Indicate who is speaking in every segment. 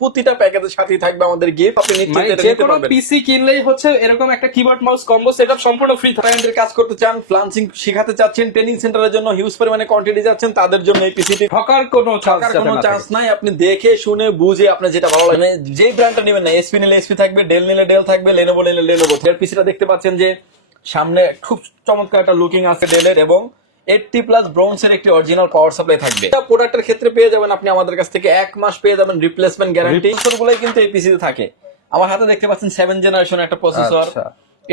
Speaker 1: প্রতিটা প্যাকেজের সাথেই থাকবে আমাদের গিফট আপনি
Speaker 2: মানে যে
Speaker 1: নিতে
Speaker 2: কোনো
Speaker 1: পারবেন।
Speaker 2: পিসি কিনলেই হচ্ছে এরকম একটা কিবোর্ড মাউস কম্বো সেটআপ সম্পূর্ণ ফ্রি
Speaker 1: ক্লায়েন্টের কাজ করতে চান ফ্লান্সিং শেখাতে চাচ্ছেন ট্রেনিং সেন্টারের জন্য হিউজ পরিমাণে কোয়ান্টিটি যাচ্ছেন তাদের জন্য এই পিসিটি
Speaker 2: ঠকার কোনো
Speaker 1: টাকার কোনো চান্স নাই আপনি দেখে শুনে বুঝে আপনি যেটা ভালো লাগে। যে যেই ব্র্যান্ডটা নেবেন না এসপি নিলে এসপি থাকবে ডেল নিলে ডেল থাকবে লেনোভো নিলে লেনোভো এর পিসিটা দেখতে পাচ্ছেন যে সামনে খুব চমৎকার একটা লুকিং আছে ডেলের এবং এইটটি প্লাস ব্রোঞ্জের একটি অরিজিনাল পাওয়ার সাপ্লাই থাকবে। এটা প্রোডাক্টের ক্ষেত্রে পেয়ে যাবেন আপনি আমাদের কাছ থেকে এক মাস পেয়ে যাবেন রিপ্লেসমেন্ট গ্যারান্টি গুলোই কিন্তু এই পিসিতে থাকে। আমার হাতে দেখতে পাচ্ছেন সেভেন জেনারেশন একটা প্রসেসর।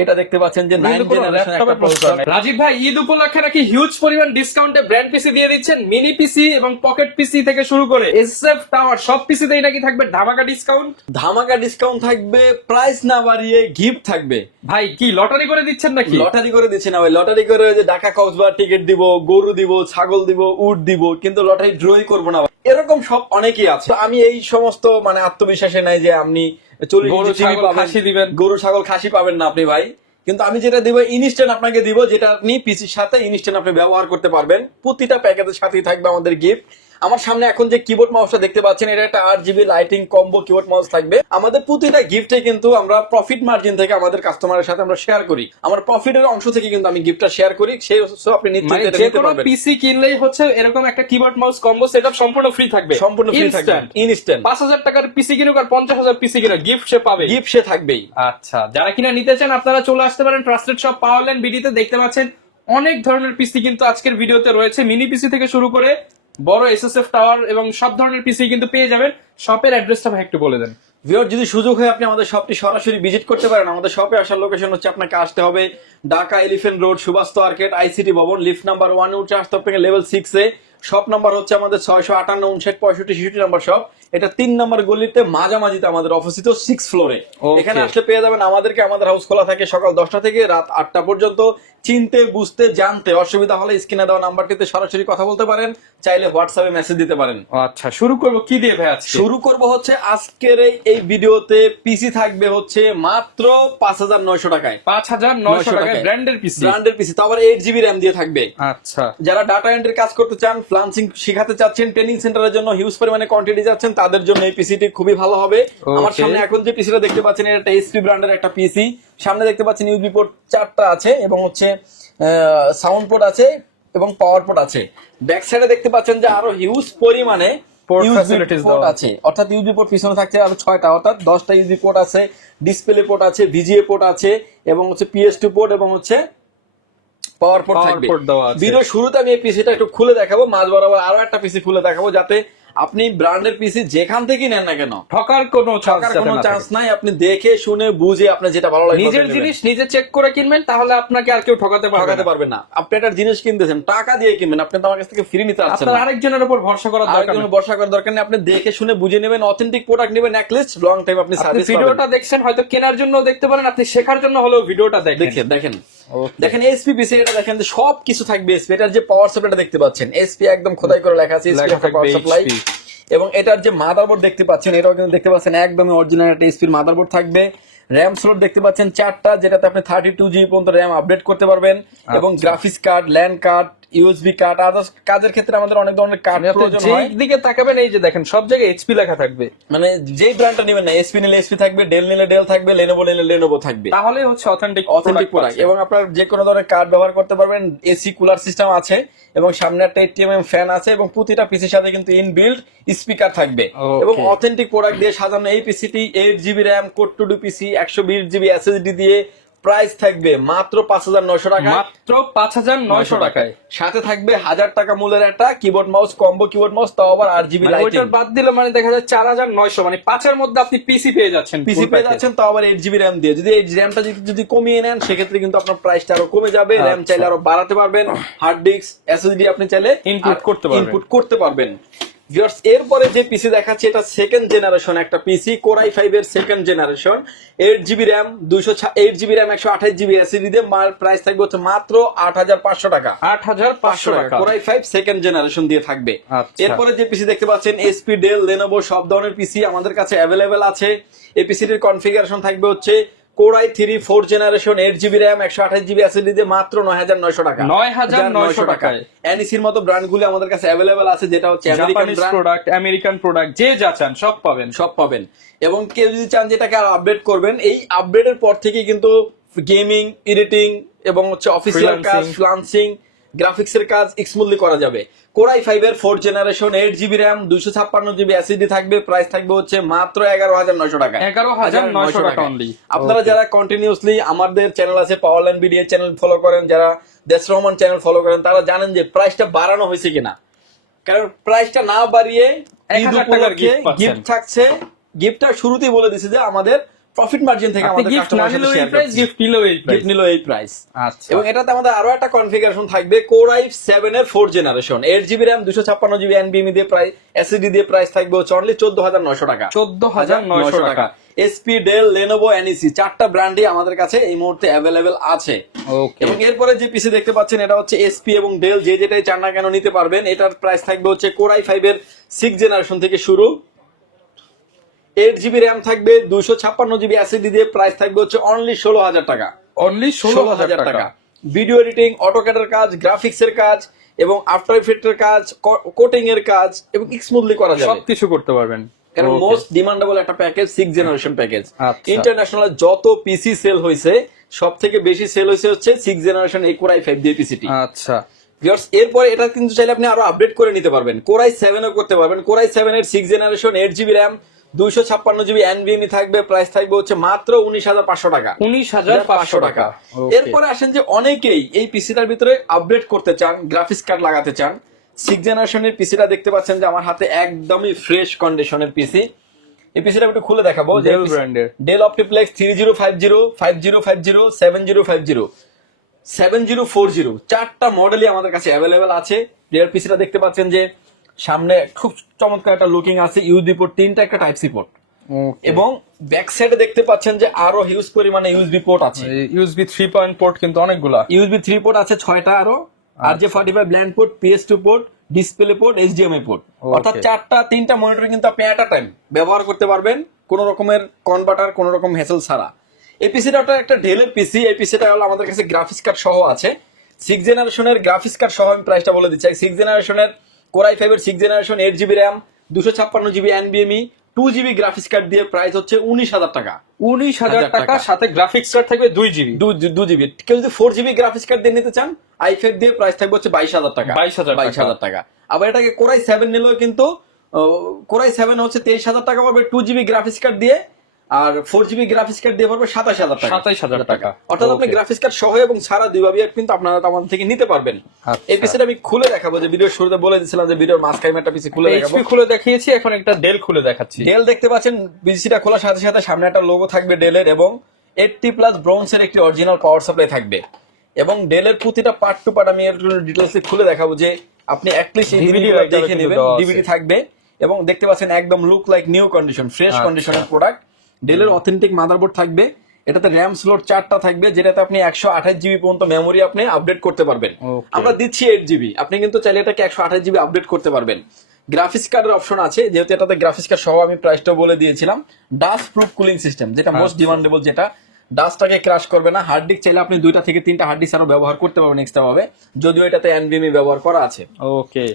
Speaker 1: এটা দেখতে পাচ্ছেন যে নাইন জেনারেশন একটা প্রসেসর
Speaker 2: রাজীব ভাই ঈদ উপলক্ষে নাকি হিউজ পরিমাণ ডিসকাউন্টে ব্র্যান্ড পিসি দিয়ে দিচ্ছেন? মিনি পিসি এবং পকেট পিসি থেকে শুরু করে এসএফ টাওয়ার সব পিসিতেই নাকি থাকবে ধামাকা ডিসকাউন্ট
Speaker 1: ধামাকা ডিসকাউন্ট থাকবে প্রাইস না বাড়িয়ে গিফট থাকবে।
Speaker 2: ভাই কি লটারি করে দিচ্ছেন নাকি?
Speaker 1: লটারি করে দিচ্ছে না ভাই। লটারি করে যে ঢাকা কক্সবাজার টিকিট দিব গরু দিব ছাগল দিব উট দিব কিন্তু লটারি ড্রই করব না এরকম সব অনেকেই আছে। আমি এই সমস্ত মানে আত্মবিশ্বাসে নাই যে আপনি চল্লিশ
Speaker 2: ছাগল, খাসি দিবেন।
Speaker 1: গরু ছাগল খাসি পাবেন না আপনি ভাই। কিন্তু আমি যেটা দিব ইনস্ট্যান্ট আপনাকে দিব যেটা আপনি পিসির সাথে ইনস্ট্যান্ট আপনি ব্যবহার করতে পারবেন। প্রতিটা প্যাকেজের সাথেই থাকবে আমাদের গিফট আমার সামনে এখন যে কিবোর্ড মাউসটা দেখতে পাচ্ছেন এটা একটা আট GB lighting combo keyboard mouse থাকবে। আমাদের প্রতিটা গিফটে কিন্তু আমরা প্রফিট মার্জিন থেকে আমাদের কাস্টমারের সাথে আমরা শেয়ার করি। আমার প্রফিটের অংশ থেকে কিন্তু আমি গিফটটা শেয়ার করি। সেই আপনি
Speaker 2: মানে
Speaker 1: নিতে
Speaker 2: কোনো
Speaker 1: পারবেন।
Speaker 2: পিসি কিনলেই হচ্ছে এরকম একটা কিবোর্ড মাউস কম্বো সেটআপ সম্পূর্ণ ফ্রি থাকবে।
Speaker 1: সম্পূর্ণ ফ্রি থাকবে। ইনস্ট্যান্ট
Speaker 2: পাঁচ হাজার টাকার পিসি কিনুক আর পঞ্চাশ হাজার পিসি কিনুক গিফট সে পাবে।
Speaker 1: গিফট সে থাকবেই।
Speaker 2: আচ্ছা যারা কিনা নিতে চান আপনারা চলে আসতে পারেন ট্রাস্টেড সব পাওয়ারল্যান্ড বিডিতে দেখতে পাচ্ছেন অনেক ধরনের পিসি কিন্তু আজকের ভিডিওতে রয়েছে। মিনি পিসি থেকে শুরু করে বড় এসএসএফ টাওয়ার এবং সব ধরনের পিসি কিন্তু পেয়ে যাবেন। শপের অ্যাড্রেসটা ভাই একটু বলে দেন।
Speaker 1: ভিওর যদি সুযোগ হয় আপনি আমাদের শপটি সরাসরি ভিজিট করতে পারেন। আমাদের শপে আসার লোকেশন হচ্ছে আপনাকে আসতে হবে Dhaka elephant road Subhash arcade ICT ভবন লিফট নাম্বার ওয়ান উঠে আসতে হবে level six A shop number হচ্ছে আমাদের ছয়শো আটান্ন উনষাট পঁয়ষট্টি ছেষট্টি নাম্বার শপ এটা তিন নাম্বার গলিতে মাঝামাঝিতে আমাদের অবস্থিত সিক্স ফ্লোরে এখানে আসলে পেয়ে যাবেন আমাদেরকে আমাদের হাউস খোলা থাকে সকাল দশটা থেকে রাত আটটা পর্যন্ত। চিনতে বুঝতে জানতে অসুবিধা হলে স্ক্রিনে দেওয়া নাম্বারটিতে সরাসরি কথা বলতে পারেন। চাইলে হোয়াটসঅ্যাপে মেসেজ দিতে পারেন।
Speaker 2: আচ্ছা শুরু করব কি দিয়ে ভাই আজকে?
Speaker 1: শুরু করব হচ্ছে আজকের এই- এই ভিডিওতে পিসি থাকবে হচ্ছে মাত্র পাঁচ হাজার নয়শো টাকায়।
Speaker 2: পাঁচ হাজার নয়শো টাকায়
Speaker 1: টাকায়।
Speaker 2: ব্র্যান্ডের পিসি
Speaker 1: ব্র্যান্ডের পিসি তারপর এইট জিবি র্যাম দিয়ে থাকবে।
Speaker 2: আচ্ছা।
Speaker 1: যারা ডাটা এন্ট্রির কাজ করতে চান ফ্লান্সিং শেখাতে চাচ্ছেন ট্রেনিং সেন্টারের জন্য হিউজ পরিমাণে কোয়ান্টিটি যাচ্ছেন তাদের জন্য এই পিসিটি খুবই ভালো হবে। আমার সামনে এখন যে পিসিটা দেখতে পাচ্ছেন এটা একটা এসপি ব্র্যান্ডের একটা পিসি সামনে দেখতে পাচ্ছেন ইউবি পোর্ট চারটা আছে এবং হচ্ছে সাউন্ড পোর্ট আছে এবং পাওয়ার পোর্ট আছে। ব্যাক সাইডে দেখতে পাচ্ছেন যে আরও হিউজ পরিমাণে
Speaker 2: দেওয়া
Speaker 1: আছে। অর্থাৎ পোর্ট পিছনে থাকছে আরও ছয়টা অর্থাৎ দশটা পোর্ট আছে ডিসপ্লে পোর্ট আছে ভিজিএ পোর্ট আছে এবং হচ্ছে পিএস টু পোর্ট এবং হচ্ছে পাওয়ার পোর্ট থাকবে। ভিডিও শুরুতে আমি এই পিসিটা একটু খুলে দেখাবো মাঝ বরাবর আরও একটা পিসি খুলে দেখাবো যাতে আপনি ব্র্যান্ডের পিসি যেখান থেকেই নেন না কেন
Speaker 2: ঠকার কোনো
Speaker 1: কোনো চান্স নাই আপনি দেখে শুনে বুঝে আপনার যেটা ভালো লাগে
Speaker 2: নিজের জিনিস নিজে চেক করে কিনবেন তাহলে আপনাকে আর কেউ ঠকাতে পারবে
Speaker 1: ঠকাতে
Speaker 2: না।
Speaker 1: পারবেন না। আপনি একটা জিনিস কিনতেছেন টাকা দিয়ে কিনবেন আপনি তো আমার কাছ থেকে ফ্রি নিতে পারছেন
Speaker 2: আপনার আরেকজনের উপর ভরসা করার দরকার নেই।
Speaker 1: বর্ষা করার দরকার নেই আপনি দেখে শুনে বুঝে নেবেন অথেন্টিক প্রোডাক্ট নেবেন অ্যাটলিস্ট লং টাইম আপনি
Speaker 2: আপনি
Speaker 1: সার্ভিস
Speaker 2: ভিডিওটা দেখছেন হয়তো কেনার জন্য দেখতে পারেন আপনি শেখার জন্য হলেও ভিডিওটা দেখেন
Speaker 1: দেখেন। দেখেন এসপি পিসি এটা দেখেন সব কিছু থাকবে এসপি এটার যে পাওয়ার সাপ্লাইটা দেখতে পাচ্ছেন এসপি একদম খোদাই করে লেখা আছে এসপি পাওয়ার সাপ্লাই এবং এটার যে মাদারবোর্ড দেখতে পাচ্ছেন এটাও কিন্তু দেখতে পাচ্ছেন একদমই অরিজিনাল একটা এসপির মাদারবোর্ড থাকবে। র্যাম স্লট দেখতে পাচ্ছেন চারটা যেটাতে আপনি থার্টি টু জিবি পর্যন্ত র্যাম আপডেট করতে পারবেন। এবং
Speaker 2: আচ্ছা।
Speaker 1: Graphics card LAN card USB card others কাজের ক্ষেত্রে আমাদের অনেক ধরনের কার্ড প্রয়োজন হয়।
Speaker 2: দিকে তাকাবেন এই যে দেখেন সব জায়গায় এইচপি লেখা থাকবে।
Speaker 1: মানে যেই ব্র্যান্ডটা নেবেন না এসপি নিলে এসপি থাকবে ডেল নিলে ডেল থাকবে লেনোভো নিলে লেনোভো থাকবে।
Speaker 2: তাহলে হচ্ছে অথেন্টিক
Speaker 1: অথেন্টিক প্রোডাক্ট এবং আপনার যে কোনো ধরনের কার্ড ব্যবহার করতে পারবেন এসি কুলার সিস্টেম আছে এবং সামনে একটা এটিএম ফ্যান আছে এবং প্রতিটা পিসির সাথে কিন্তু ইনবিল্ড স্পিকার থাকবে। এবং অথেন্টিক প্রোডাক্ট দিয়ে সাজানো এই PCT eight GB RAM core two duo PC একশো বিশ জিবি এসএসডি দিয়ে প্রাইস থাকবে মাত্র পাঁচ হাজার নয়শো টাকা
Speaker 2: মাত্র পাঁচ হাজার নয়শো টাকায়।
Speaker 1: সাথে থাকবে হাজার টাকা মূল্যের একটা keyboard mouse combo keyboard mouse তাও আবার আট জিবি
Speaker 2: মানে
Speaker 1: লাইটিং
Speaker 2: ওইটার বাদ দিলে মানে দেখা যায় চার হাজার নয়শো মানে পাঁচের মধ্যে আপনি পিসি পেয়ে যাচ্ছেন
Speaker 1: পিসি পেয়ে যাচ্ছেন তাও আবার এইট জিবি র্যাম দিয়ে। যদি এই র্যামটা যদি যদি কমিয়ে নেন সেক্ষেত্রে কিন্তু আপনার প্রাইসটা আরও কমে যাবে র্যাম
Speaker 2: আচ্ছা।
Speaker 1: চাইলে আরও বাড়াতে পারবেন। হার্ড ডিস্ক এসএসডি আপনি চাইলে
Speaker 2: Input করতে পারবেন।
Speaker 1: ইনপুট করতে পারবেন। ভিউয়ার্স এরপরে যে পিসি দেখাচ্ছি এটা সেকেন্ড জেনারেশন একটা পিসি কোরাই ফাইভ এর second generation eight GB RAM দুইশো এইট জিবি র্যাম একশো আঠাশ জিবি এসএসডি দিয়ে মার প্রাইস থাকবে হচ্ছে মাত্র আট হাজার পাঁচশো টাকা।
Speaker 2: আট হাজার পাঁচশো টাকা।
Speaker 1: কোরাই ফাইভ সেকেন্ড জেনারেশন দিয়ে থাকবে।
Speaker 2: আচ্ছা।
Speaker 1: এরপরে যে পিসি দেখতে পাচ্ছেন এসপি ডেল লেনোভো সব ধরনের পিসি আমাদের কাছে অ্যাভেলেবেল আছে। এই পিসিটির কনফিগারেশন থাকবে হচ্ছে core i three four generation eight GB RAM একশো আঠাশ জিবি এসএসডি দিয়ে মাত্র নয় হাজার নয়শো টাকা।
Speaker 2: 9,900 টাকায়।
Speaker 1: এনিসির মতো ব্র্যান্ড গুলি আমাদের কাছে অ্যাভেলেবেল আছে যেটা হচ্ছে আমেরিকান
Speaker 2: প্রোডাক্ট আমেরিকান প্রোডাক্ট যে যা চান সব পাবেন।
Speaker 1: সব পাবেন। এবং কেউ যদি চান যেটাকে আর আপডেট করবেন এই আপডেটের পর থেকে কিন্তু গেমিং এডিটিং এবং হচ্ছে অফিসিয়াল কাজ ফ্লান্সিং গ্রাফিক্স এর কাজ স্মুথলি করা যাবে। কোরাই ফাইভ এর four generation eight GB RAM দুইশো ছাপ্পান্ন জিবি এসিডি থাকবে প্রাইস থাকবে হচ্ছে মাত্র এগারো হাজার নয়শো টাকা।
Speaker 2: 11,900 টাকা only।
Speaker 1: আপনারা যারা কন্টিনিউসলি আমাদের চ্যানেল আছে power line BDA channel follow করেন যারা দেশ রহমান চ্যানেল ফলো করেন তারা জানেন যে প্রাইসটা বাড়ানো হয়েছে কিনা। কারণ প্রাইসটা না বাড়িয়ে
Speaker 2: 1000 টাকার
Speaker 1: গিফট থাকছে। গিফটটা শুরুতেই বলে দিছে যে আমাদের প্রফিট মার্জিন থেকে আমাদের
Speaker 2: গিফট
Speaker 1: কাস্টমার
Speaker 2: নিলেও এই প্রাইস গিফট নিলেও এই
Speaker 1: গিফট
Speaker 2: প্রাইস
Speaker 1: নিল এই প্রাইস
Speaker 2: আচ্ছা।
Speaker 1: এবং এটাতে আমাদের আরও একটা কনফিগারেশন থাকবে কোর আই সেভেন এর four generation eight GB RAM দুশো ছাপ্পান্ন জিবি এনবিএমি দিয়ে প্রাইস এসিডি দিয়ে প্রাইস থাকবে হচ্ছে অনলি চোদ্দ হাজার নয়শো টাকা।
Speaker 2: 14,900 টাকা।
Speaker 1: এসপি ডেল লেনোভো এনইসি চারটা ব্র্যান্ডই আমাদের কাছে এই মুহূর্তে অ্যাভেলেবেল আছে।
Speaker 2: ওকে
Speaker 1: এবং এরপরে যে পিসি দেখতে পাচ্ছেন এটা হচ্ছে এসপি এবং ডেল যে যেটাই চান না কেন নিতে পারবেন এটার প্রাইস থাকবে হচ্ছে কোরাই ফাইভ এর সিক্স জেনারেশন থেকে শুরু। এইট জিবি র্যাম থাকবে দুশো ছাপ্পান্ন জিবি এসিডি দিয়ে প্রাইস থাকবে হচ্ছে অনলি ষোলো হাজার টাকা।
Speaker 2: অনলি ষোলো হাজার টাকা।
Speaker 1: ভিডিও এডিটিং অটোক্যাডের কাজ গ্রাফিক্স এর কাজ এবং আফটার ইফেক্টের কাজ কোটিং এর কাজ এবং স্মুথলি করা যাবে।
Speaker 2: সবকিছু করতে পারবেন।
Speaker 1: কারণ মোস্ট ডিমান্ডেবল একটা package six generation package. International যত পিসি সেল হয়েছে সব থেকে বেশি সেল হয়েছে হচ্ছে সিক্স জেনারেশন এই কোরাই ফাইভ দিয়ে পিসিটি
Speaker 2: আচ্ছা।
Speaker 1: এরপরে এটা কিন্তু চাইলে আপনি আরও আপডেট করে নিতে পারবেন। কোরাই সেভেনও করতে পারবেন। কোরাই সেভেন এর six generation eight GB RAM দুইশো ছাপ্পান্ন জিবি এনবিএমই থাকবে প্রাইস থাকবে হচ্ছে মাত্র উনিশ হাজার পাঁচশো টাকা।
Speaker 2: উনিশ হাজার পাঁচশো টাকা।
Speaker 1: এরপরে আসেন যে অনেকেই এই পিসিটার ভিতরে আপডেট করতে চান গ্রাফিক্স কার্ড লাগাতে চান সিক্স জেনারেশনের পিসিটা দেখতে পাচ্ছেন যে আমার হাতে একদমই ফ্রেশ কন্ডিশনের পিসি এই পিসিটা একটু খুলে দেখাবো।
Speaker 2: Dell brand-এর।
Speaker 1: Dell OptiPlex three zero five zero five zero five zero seven zero five zero seven zero four zero চারটা মডেলই আমাদের কাছে অ্যাভেলেবেল আছে। পিসিটা দেখতে পাচ্ছেন যে সামনে খুব চমৎকার একটা লুকিং আছে ইউজবি পোর্ট তিনটা একটা টাইপ সি পোর্ট এবং ব্যাক সাইডে দেখতে পাচ্ছেন যে আরও হিউজ পরিমাণে ইউএসবি পোর্ট আছে।
Speaker 2: ইউএসবি থ্রি পয়েন্ট পোর্ট কিন্তু অনেকগুলা।
Speaker 1: ইউএসবি থ্রি পোর্ট আছে ছয়টা আরও। আর যে forty five LAN port PS two port display port HDMI port অর্থাৎ চারটা তিনটা মনিটর কিন্তু আপনি এট টাইম ব্যবহার করতে পারবেন কোন রকমের কনভার্টার কোন রকম হেসেল ছাড়া। এই পিসিটা একটা ডেলের পিসি এই পিসিটা হলো আমাদের কাছে গ্রাফিক্স কার্ড সহ আছে। সিক্স জেনারেশনের গ্রাফিক্স কার্ড সহ আমি প্রাইসটা বলে দিচ্ছি। সিক্স জেনারেশনের কোরাই ফাইভ এর six generation eight GB RAM দুশো ছাপ্পান্ন জিবি এনবিএমই টু জিবি গ্রাফিক্স কার্ড দিয়ে প্রাইস হচ্ছে উনিশ হাজার টাকা।
Speaker 2: উনিশ হাজার
Speaker 1: হাজার
Speaker 2: টাকা। সাথে গ্রাফিক্স কার্ড থাকবে দুই জিবি
Speaker 1: দু জিবি কেউ যদি ফোর জিবি গ্রাফিক্স কার্ড দিয়ে নিতে চান আই ফাইভ দিয়ে প্রাইস থাকবে হচ্ছে বাইশ হাজার টাকা।
Speaker 2: 22,000
Speaker 1: বাইশ হাজার টাকা। আবার এটাকে কোরাই সেভেন নিলেও কিন্তু কোরাই সেভেন হচ্ছে তেইশ হাজার টাকা পাবে টু জিবি গ্রাফিক্স কার্ড দিয়ে। আর ফোর জিবি গ্রাফিক্স কার্ড দিয়ে পারবে সাতাশ হাজার টাকা।
Speaker 2: 27,000 টাকা।
Speaker 1: অর্থাৎ আপনি গ্রাফিক্স কার্ড সহ এবং সারা দুইভাবে কিন্তু আপনারা আমাদের থেকে নিতে পারবেন।
Speaker 2: আচ্ছা।
Speaker 1: এই পিসিটা আমি খুলে দেখাবো যে ভিডিওর শুরুতে বলে দিয়েছিলাম যে ভিডিওর মাঝখানে একটা পিসি খুলে দেখাবো।
Speaker 2: খুলে দেখিয়েছি এখন একটা ডেল খুলে দেখাচ্ছি।
Speaker 1: ডেল দেখতে পাচ্ছেন বিসিটা খোলার সাথে সাথে সামনে একটা লোগো থাকবে ডেলের এবং এইটটি প্লাস ব্রোঞ্জের একটি অরিজিনাল পাওয়ার সাপ্লাই থাকবে। এবং ডেলের প্রতিটা পার্ট টু পার্ট আমি ডিটেলসে খুলে দেখাবো যে আপনি অ্যাটলিস্ট এই
Speaker 2: writer
Speaker 1: দেখে নেবেন ডিভিডি থাকবে এবং দেখতে পাচ্ছেন একদম look like new condition fresh. কন্ডিশনের প্রোডাক্ট ডেলের অথেন্টিক মাদারবোর্ড থাকবে এটাতে র্যাম স্লট চারটা থাকবে যেটাতে আপনি একশো আঠাশ জিবি পর্যন্ত মেমোরি আপনি আপডেট করতে পারবেন. আমরা দিচ্ছি এইট জিবি আপনি কিন্তু চাইলে এটাকে একশো আঠাশ জিবি আপডেট করতে পারবেন। গ্রাফিক্স কার্ডের অপশন আছে যেহেতু এটাতে গ্রাফিক্স কার্ড সহ আমি প্রাইসটাও বলে দিয়েছিলাম। ডাস্ট প্রুফ কুলিং সিস্টেম যেটা মোস্ট। ডিমান্ডেবল যেটা ডাস্টটাকে ক্রাশ করবে না। হার্ড ডিস্ক চাইলে আপনি দুইটা থেকে তিনটা হার্ড ডিস্ক আরও ব্যবহার করতে পারবেন এক্সট্রা ভাবে যদিও এটাতে এনভিএমই ব্যবহার করা আছে।
Speaker 2: ওকে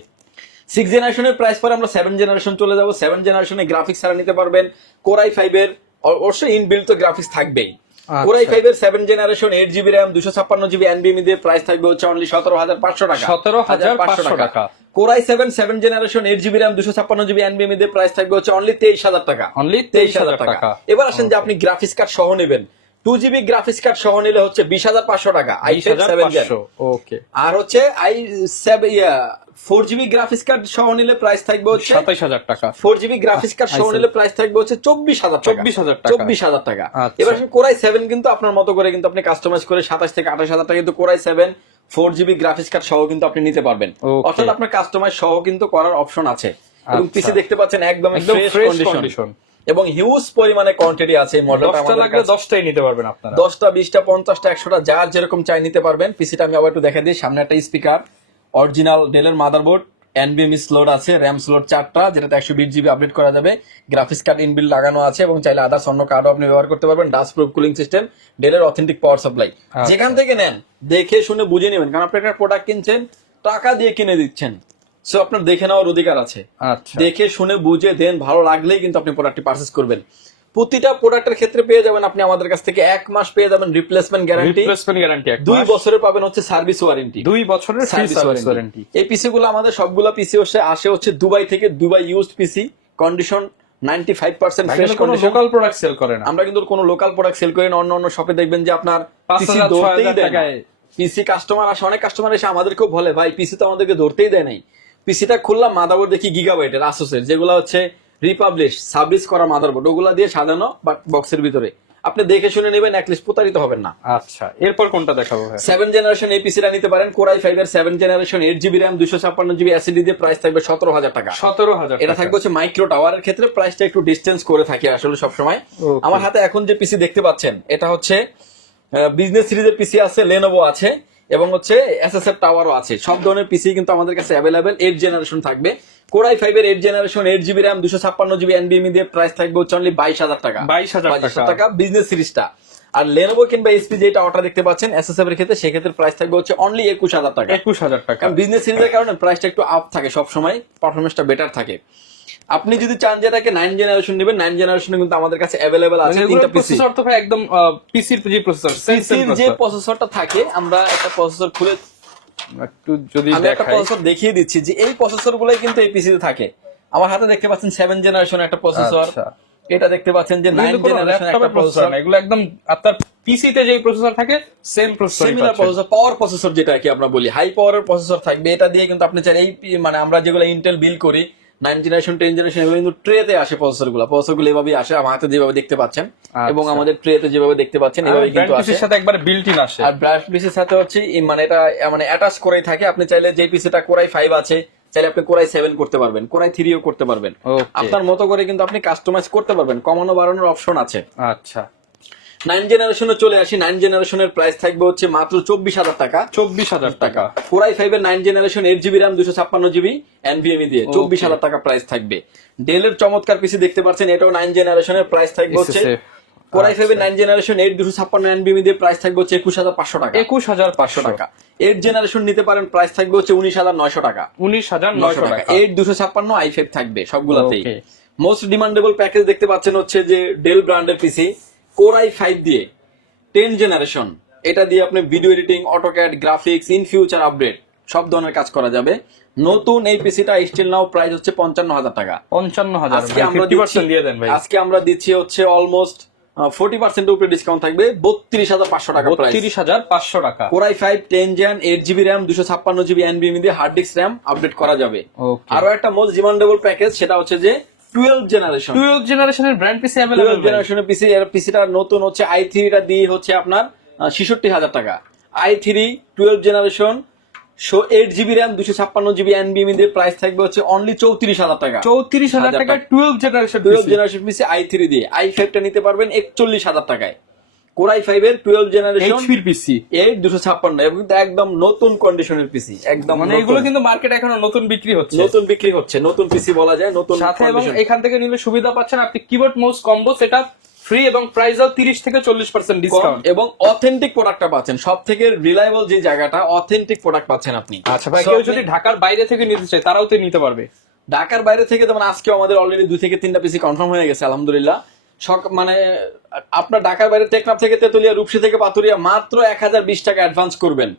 Speaker 1: সিক্স জেনারেশনের প্রাইস পরে আমরা সেভেন জেনারেশন চলে যাব। সেভেন জেনারেশনে গ্রাফিক্স ছাড়া নিতে পারবেন। কোরাই ফাইভ এর অবশ্যই ইনবিল্ট তো গ্রাফিক্স থাকবেই
Speaker 2: আচ্ছা।
Speaker 1: কোরাই ফাইভ এর seven generation eight GB RAM দুশো ছাপ্পান্ন জিবি এনবিএমি দিয়ে প্রাইস থাকবে হচ্ছে অনলি সতেরো হাজার পাঁচশো টাকা
Speaker 2: 17,500 টাকা।
Speaker 1: Core i seven seven generation eight GB RAM দুশো ছাপ্পান্ন জিবি এনবিএমি দিয়ে প্রাইস থাকবে হচ্ছে অনলি তেইশ হাজার টাকা
Speaker 2: অনলি
Speaker 1: তেইশ হাজার টাকা
Speaker 2: টাকা।
Speaker 1: এবার আসেন যে আপনি গ্রাফিক্স কার্ড সহ নেবেন টু জিবি গ্রাফিক্স কার্ড সহ নিলে হচ্ছে বিশ হাজার পাঁচশো টাকা আই সেভেন
Speaker 2: ওকে
Speaker 1: আর হচ্ছে I seven four GB graphics card সহ নিলে প্রাইস থাকবে হচ্ছে
Speaker 2: সাতাইশ হাজার টাকা।
Speaker 1: ফোর জিবি গ্রাফিক্স কার্ড সহ নিলে প্রাইস থাকবে হচ্ছে চব্বিশ হাজার
Speaker 2: চব্বিশ হাজার
Speaker 1: চব্বিশ হাজার টাকা।
Speaker 2: আচ্ছা।
Speaker 1: এবার কোরাই সেভেন কিন্তু আপনার মতো করে কিন্তু আপনি কাস্টমাইজ করে সাতাশ থেকে আঠাশ হাজার টাকা কিন্তু core i seven four GB graphics card সহ কিন্তু আপনি নিতে পারবেন. অর্থাৎ আপনার কাস্টমাইজ সহ কিন্তু করার অপশন আছে। এবং
Speaker 2: আচ্ছা।
Speaker 1: পিসি দেখতে পাচ্ছেন একদম
Speaker 2: একদম
Speaker 1: ফ্রেশ কন্ডিশন। এবং হিউজ পরিমাণে কোয়ান্টিটি আছে এই মডেলটা
Speaker 2: দশটা লাগলে দশটাই নিতে পারবেন আপনারা।
Speaker 1: দশটা বিশটা পঞ্চাশটা একশোটা যার যেরকম চাই নিতে পারবেন। পিসিটা আমি আবার একটু দেখা দিই। সামনে একটা স্পিকার অরিজিনাল ডেলের মাদারবোর্ড এনবিএমই স্লোট আছে র্যাম স্লোট চারটা যেটাতে একশো বিশ জিবি আপডেট করা যাবে। গ্রাফিক্স কার্ড ইনবিল লাগানো আছে এবং চাইলে আদার্স অন্য কার্ডও আপনি ব্যবহার করতে পারবেন। ডাস্ট প্রুফ কুলিং সিস্টেম ডেলের অথেন্টিক পাওয়ার সাপ্লাই যেখান থেকে নেন দেখে শুনে বুঝে নেবেন। কারণ আপনি একটা প্রোডাক্ট কিনছেন টাকা দিয়ে কিনে দিচ্ছেন। সো আপনার দেখে নেওয়ার অধিকার আছে।
Speaker 2: আচ্ছা।
Speaker 1: দেখে শুনে বুঝে দেন ভালো লাগলেই কিন্তু আপনি প্রোডাক্টটি পারচেস করবেন। প্রতিটা প্রোডাক্টের ক্ষেত্রে পেয়ে যাবেন আপনি আমাদের কাছ থেকে এক মাস পেয়ে যাবেন রিপ্লেসমেন্ট গ্যারান্টি
Speaker 2: রিপ্লেসমেন্ট গ্যারান্টি
Speaker 1: দুই। বছরের পাবেন হচ্ছে সার্ভিস ওয়ারেন্টি
Speaker 2: দুই বছরের
Speaker 1: সার্ভিস ওয়ারেন্টি এই পিসি গুলো আমাদের সবগুলো পিসি হচ্ছে আসে হচ্ছে দুবাই থেকে Dubai used PC condition ninety five percent fresh condition
Speaker 2: local product sale করে না।
Speaker 1: আমরা কিন্তু কোনো লোকাল প্রোডাক্ট সেল করি না অন্য অন্য শপে দেখবেন যে আপনার পিসি
Speaker 2: হাজার
Speaker 1: দেয় পিসি কাস্টমার আসে অনেক কাস্টমার এসে আমাদেরকেও বলে ভাই পিসি তো আমাদেরকে ধরতেই দেয় নাই। পিসিটা খুললাম মাদারবোর্ড দেখি গিগাবাইটের আসোসের যেগুলো হচ্ছে রিপাবলিশ সার্ভিস করা মাদারবোর্ড ওগুলা দিয়ে সাজানো বাট বক্সের ভিতরে। আপনি দেখে শুনে নেবেন অ্যাটলিস্ট প্রতারিত হবেন না।
Speaker 2: আচ্ছা এরপর কোনটা দেখাবো
Speaker 1: সেভেন জেনারেশন এই পিসিটা নিতে পারেন কোরাই ফাইভ এর seven generation eight GB RAM দুশো ছাপ্পান্ন জিবি এসিডি দিয়ে প্রাইস থাকবে সতেরো হাজার টাকা।
Speaker 2: সতেরো হাজার
Speaker 1: এটা থাকবে হচ্ছে মাইক্রো টাওয়ারের ক্ষেত্রে প্রাইসটা একটু ডিস্টেন্স করে থাকে আসলে সবসময়। আমার হাতে এখন যে পিসি দেখতে পাচ্ছেন এটা হচ্ছে বিজনেস সিরিজের পিসি আছে লেনোভো আছে। এবং হচ্ছে এসএসএফ টাওয়ারও আছে। সব ধরনের পিসি কিন্তু আমাদের কাছে অ্যাভেলেবেল এইট জেনারেশন থাকবে। কোরাই ফাইভ এর eight generation eight GB RAM দুশো ছাপ্পান্ন জিবি এনবিএমি দিয়ে প্রাইস থাকবে হচ্ছে অনলি বাইশ হাজার টাকা।
Speaker 2: বাইশ হাজার
Speaker 1: টাকা। বিজনেস সিরিজটা আর লেনোভো কিংবা এসপি যেটা অর্ডার দেখতে পাচ্ছেন এসএসএফ এর ক্ষেত্রে সেক্ষেত্রে প্রাইস থাকবে হচ্ছে অনলি একুশ হাজার টাকা।
Speaker 2: একুশ হাজার টাকা।
Speaker 1: বিজনেস সিরিজের কারণে প্রাইসটা একটু আপ থাকে সব সময় পারফরমেন্সটা বেটার থাকে। আপনি যদি চান যে এটাকে নাইন জেনারেশন নেবেন নাইন জেনারেশনে কিন্তু আমাদের কাছে অ্যাভেলেবেল আছে তিনটা পিসি
Speaker 2: প্রসেসর তো ভাই একদম পিসির যে প্রসেসর
Speaker 1: পিসির যে প্রসেসরটা থাকে আমরা একটা প্রসেসর খুলে
Speaker 2: একটু যদি
Speaker 1: আমি একটা প্রসেসর দেখিয়ে দিচ্ছি যে এই প্রসেসর গুলাই কিন্তু এই পিসিতে থাকে। আমার হাতে দেখতে পাচ্ছেন সেভেন জেনারেশন একটা প্রসেসর
Speaker 2: আচ্ছা।
Speaker 1: এটা দেখতে পাচ্ছেন যে নাইন জেনারেশন একটা
Speaker 2: প্রসেসর এগুলো একদম আপনার পিসিতে যেই প্রসেসর থাকে same processor
Speaker 1: similar processor power processor যেটা কি আমরা বলি হাই পাওয়ারের প্রসেসর থাকবে। এটা দিয়ে কিন্তু আপনি চান এই মানে আমরা যেগুলো ইন্টেল বিল করি নাইন জেনারেশন টেন জেনারেশন এগুলো কিন্তু ট্রেতে আসে প্রসেসরগুলো। প্রসেসরগুলো এভাবেই আসে আমার হাতে যেভাবে দেখতে পাচ্ছেন। এবং
Speaker 2: আচ্ছা।
Speaker 1: আমাদের ট্রেতে যেভাবে দেখতে পাচ্ছেন এভাবে কিন্তু আসে।
Speaker 2: সাথে একবার বিল্ট ইন আসে।
Speaker 1: আর ব্রাশ পিসির সাথে হচ্ছে মানে এটা মানে অ্যাটাচ করেই থাকে। আপনি চাইলে যে পিসিটা কোরাই ফাইভ আছে চাইলে আপনি কোরাই সেভেন করতে পারবেন কোরাই থ্রিও করতে পারবেন। আপনার মতো করে কিন্তু আপনি কাস্টমাইজ করতে পারবেন। কমানো বাড়ানোর অপশন আছে।
Speaker 2: আচ্ছা।
Speaker 1: নাইন জেনারেশনে চলে আসি নাইন জেনারেশনের প্রাইস থাকবে হচ্ছে মাত্র চব্বিশ হাজার টাকা।
Speaker 2: চব্বিশ হাজার টাকা।
Speaker 1: কোরাই ফাইভ এর nine generation eight GB RAM দুশো ছাপ্পান্ন জিবি এনভিএমই দিয়ে। চব্বিশ হাজার টাকা প্রাইস থাকবে। ডেলের চমৎকার পিসি দেখতে পাচ্ছেন এটাও নাইন জেনারেশনের প্রাইস থাকবে হচ্ছে ফাইভ নাইন জেনারেশন এইট দুশো ছাপ্পান্ন দিয়ে প্রাইস থাকবে হচ্ছে একুশ হাজার পাঁচশো টাকা।
Speaker 2: একুশ হাজার
Speaker 1: পাঁচশো টাকা। এইট জেনারেশন নিতে পারেন প্রাইস থাকবে হচ্ছে উনিশ হাজার নয়শো টাকা।
Speaker 2: উনিশ হাজার
Speaker 1: নয়শো টাকা। এইট দুশো ছাপ্পান্ন আই ফাইভ থাকবে সবগুলোতেই. মোস্ট ডিমান্ডেবল প্যাকেজ দেখতে পাচ্ছেন হচ্ছে যে ডেল ব্র্যান্ডের পিসি কোরাই ফাইভ দিয়ে টেন জেনারেশন এটা দিয়ে আপনি video editing AutoCAD graphics in future update সব ধরনের কাজ করা যাবে। নতুন এই পিসিটা স্টিল নাও প্রাইস হচ্ছে পঞ্চান্ন হাজার টাকা।
Speaker 2: পঞ্চান্ন হাজার
Speaker 1: আজকে আমরা দিচ্ছি-
Speaker 2: দিয়ে দেন ভাই।
Speaker 1: আজকে আমরা দিচ্ছি হচ্ছে অলমোস্ট ফোর্টি পার্সেন্ট উপরে ডিসকাউন্ট থাকবে। বত্রিশ হাজার পাঁচশো টাকা
Speaker 2: বত্রিশ হাজার পাঁচশো টাকা।
Speaker 1: Core i five ten gen eight GB RAM দুশো ছাপ্পান্ন জিবি এনবিএমি দিয়ে হার্ড ডিস্ক র্যাম আপডেট করা যাবে। আরও একটা মোস্ট ডিমান্ডেবল প্যাকেজ সেটা হচ্ছে যে টুয়েলভ জেনারেশন
Speaker 2: টুয়েলভ জেনারেশনের ব্র্যান্ড পিসি অ্যাভেলেবল
Speaker 1: জেনারেশনের পিসি এর পিসিটা নতুন হচ্ছে আই থ্রিটা দিয়ে হচ্ছে আপনার ছেষট্টি হাজার টাকা। I three twelve generation so eight GB RAM দুশো ছাপ্পান্ন জিবি এনবিএম দিয়ে প্রাইস থাকবে হচ্ছে অনলি চৌত্রিশ হাজার টাকা।
Speaker 2: চৌত্রিশ হাজার টাকা। Twelve generation
Speaker 1: twelve generation PC i three দিয়ে। আই ফাইভটা নিতে পারবেন একচল্লিশ হাজার টাকায়। কোরাই ফাইভ এর টুয়েলভ জেনারেশন
Speaker 2: এইচপির পিসি
Speaker 1: এইট দুশো ছাপ্পান্ন এবং একদম নতুন কন্ডিশনের পিসি একদম
Speaker 2: মানে এগুলো কিন্তু মার্কেট এখনও নতুন বিক্রি হচ্ছে।
Speaker 1: নতুন বিক্রি হচ্ছে নতুন পিসি বলা যায় নতুন
Speaker 2: সাথে এবং এখান থেকে নিলে সুবিধা পাচ্ছেন আপনি কিবোর্ড মাউস কম্বো ফ্রি এবং প্রাইসও তিরিশ থেকে চল্লিশ পার্সেন্ট ডিসকাউন্ট
Speaker 1: এবং অথেন্টিক প্রোডাক্টটা পাচ্ছেন। সব থেকে রিলায়েবল যে জায়গাটা অথেন্টিক প্রোডাক্ট পাচ্ছেন আপনি।
Speaker 2: আচ্ছা ভাই কেউ যদি ঢাকার বাইরে থেকে নিতে চায় তারাও তো নিতে পারবে।
Speaker 1: ঢাকার বাইরে থেকে যেমন আজকে আমাদের অলরেডি দুই থেকে তিনটা পিসি কনফার্ম হয়ে গেছে আলহামদুলিল্লাহ। মানে আপনার ঢাকার বাইরে টেকনাফ থেকে তেতুলিয়া রূপসী থেকে পাতুরিয়া মাত্র এক হাজার বিশ টাকা অ্যাডভান্স করবেন।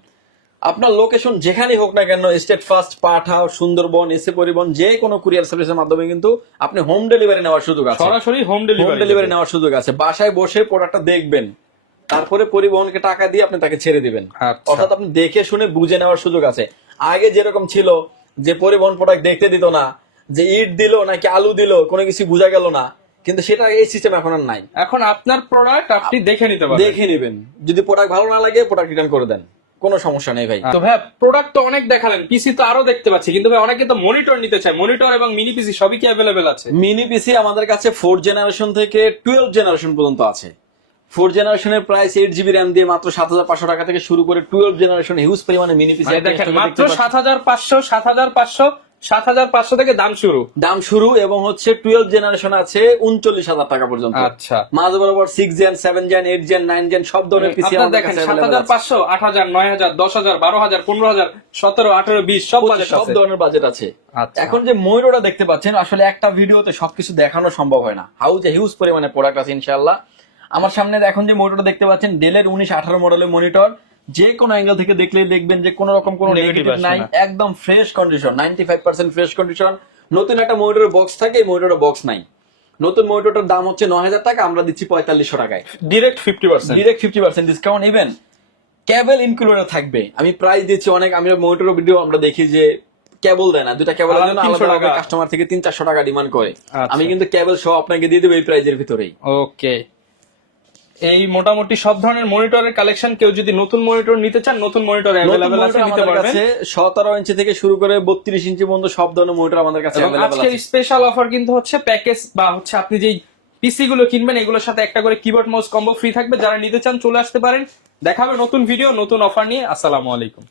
Speaker 1: আপনার লোকেশন যেখানেই হোক না কেন স্টেট ফার্স্ট পাঠাও সুন্দরবন এসে পরিবহন যে কোনো কুরিয়ার সার্ভিসের মাধ্যমে কিন্তু আপনি হোম ডেলিভারি নেওয়ার সুযোগ আছে।
Speaker 2: সরাসরি হোম
Speaker 1: হোম
Speaker 2: ডেলিভারি
Speaker 1: ডেলিভারি নেওয়ার সুযোগ আছে। বাসায় বসে প্রোডাক্টটা দেখবেন। তারপরে পরিবহনকে টাকা দিয়ে আপনি তাকে ছেড়ে দিবেন।
Speaker 2: আচ্ছা।
Speaker 1: অর্থাৎ আপনি দেখে শুনে বুঝে নেওয়ার সুযোগ আছে। আগে যেরকম ছিল যে পরিবহন প্রোডাক্ট দেখতে দিত না যে ইট দিল নাকি আলু দিল কোনো কিছু বোঝা গেল না কিন্তু সেটা এই সিস্টেম এখন আর নাই।
Speaker 2: এখন আপনার প্রোডাক্ট আপনি দেখে নিতে পারবেন।
Speaker 1: দেখে নেবেন। যদি প্রোডাক্ট ভালো না লাগে প্রোডাক্ট রিটার্ন করে দেন। কোনো সমস্যা নেই ভাই।
Speaker 2: তো ভাই প্রোডাক্ট তো অনেক দেখালেন পিসি তো আরও দেখতে পাচ্ছি। কিন্তু ভাই অনেকে তো মনিটর নিতে চায়। মনিটর এবং মিনি পিসি সবই কি অ্যাভেলেবেল আছে?
Speaker 1: মিনি পিসি আমাদের কাছে ফোর জেনারেশন থেকে টুয়েলভ জেনারেশন পর্যন্ত আছে। ফোর জেনারেশনের প্রাইস এইট জিবি র্যাম দিয়ে মাত্র সাত হাজার পাঁচশো টাকা থেকে শুরু করে টুয়েলভ জেনারেশন হিউজ পরিমাণে মিনি পিসি
Speaker 2: মানে দেখেন মাত্র সাত হাজার পাঁচশো সাত হাজার পাঁচশো সাত হাজার পাঁচশো থেকে দাম শুরু।
Speaker 1: দাম শুরু এবং হচ্ছে টুয়েলভ জেনারেশন আছে উনচল্লিশ হাজার টাকা পর্যন্ত।
Speaker 2: আচ্ছা।
Speaker 1: মাঝে বরাবর six gen seven gen eight gen nine gen সব ধরনের পিসি
Speaker 2: আপনারা দেখেন সাত হাজার পাঁচশো আট হাজার নয় হাজার দশ হাজার বারো হাজার পনেরো হাজার সতেরো আঠেরো বিশ সব বাজেট
Speaker 1: সব ধরনের বাজেট আছে।
Speaker 2: আচ্ছা।
Speaker 1: এখন যে ময়ূরটা দেখতে পাচ্ছেন আসলে একটা ভিডিওতে সবকিছু দেখানো সম্ভব হয় না। হাউজ এ হিউজ পরিমাণে প্রোডাক্ট আছে ইনশাল্লাহ আমার সামনে এখন যে মনিটরটা দেখতে পাচ্ছেন ডেলের উনিশ আঠারো মডেলের মনিটর যে কোনো অ্যাঙ্গেল থেকে দেখলেই দেখবেন যে কোনো রকম কোনো নেগেটিভ নাই একদম fresh condition ninety five percent fresh condition নতুন একটা মনিটরের বক্স থাকে এই মনিটরের বক্স নাই। নতুন মনিটরটার দাম হচ্ছে নয় হাজার টাকা আমরা দিচ্ছি পঁয়তাল্লিশশো টাকায়।
Speaker 2: Direct fifty percent
Speaker 1: direct fifty percent discount even cable included থাকবে। আমি প্রাইস দিচ্ছি অনেক আমি মনিটর ভিডিও আমরা দেখি যে কেবল দেয় না দুটা কেবলের
Speaker 2: আলাদা
Speaker 1: জন্য আলাদা কাস্টমার থেকে তিন চারশো টাকা ডিমান্ড করে।
Speaker 2: আচ্ছা।
Speaker 1: আমি কিন্তু কেবল সহ আপনাকে দিয়ে দেবো এই প্রাইজের ভিতরেই।
Speaker 2: ওকে এই মোটামুটি সব ধরনের মনিটরের কালেকশন কেউ যদি নতুন মনিটর নিতে চান নতুন মনিটর अवेलेबल আছে নিতে পারবেন।
Speaker 1: কাছে সতেরো ইঞ্চি থেকে শুরু করে বত্রিশ ইঞ্চি পর্যন্ত সব ধরনের মনিটর আমাদের কাছে
Speaker 2: अवेलेबल
Speaker 1: আছে
Speaker 2: আজকের স্পেশাল অফার কিন্তু হচ্ছে প্যাকেজ বা হচ্ছে আপনি যেই পিসি গুলো কিনবেন এগুলোর সাথে একটা করে কিবোর্ড মাউস কম্বো ফ্রি থাকবে। যারা নিতে চান চলে আসতে পারেন। দেখাবে নতুন ভিডিও নতুন অফার নিয়ে। আসসালামু আলাইকুম।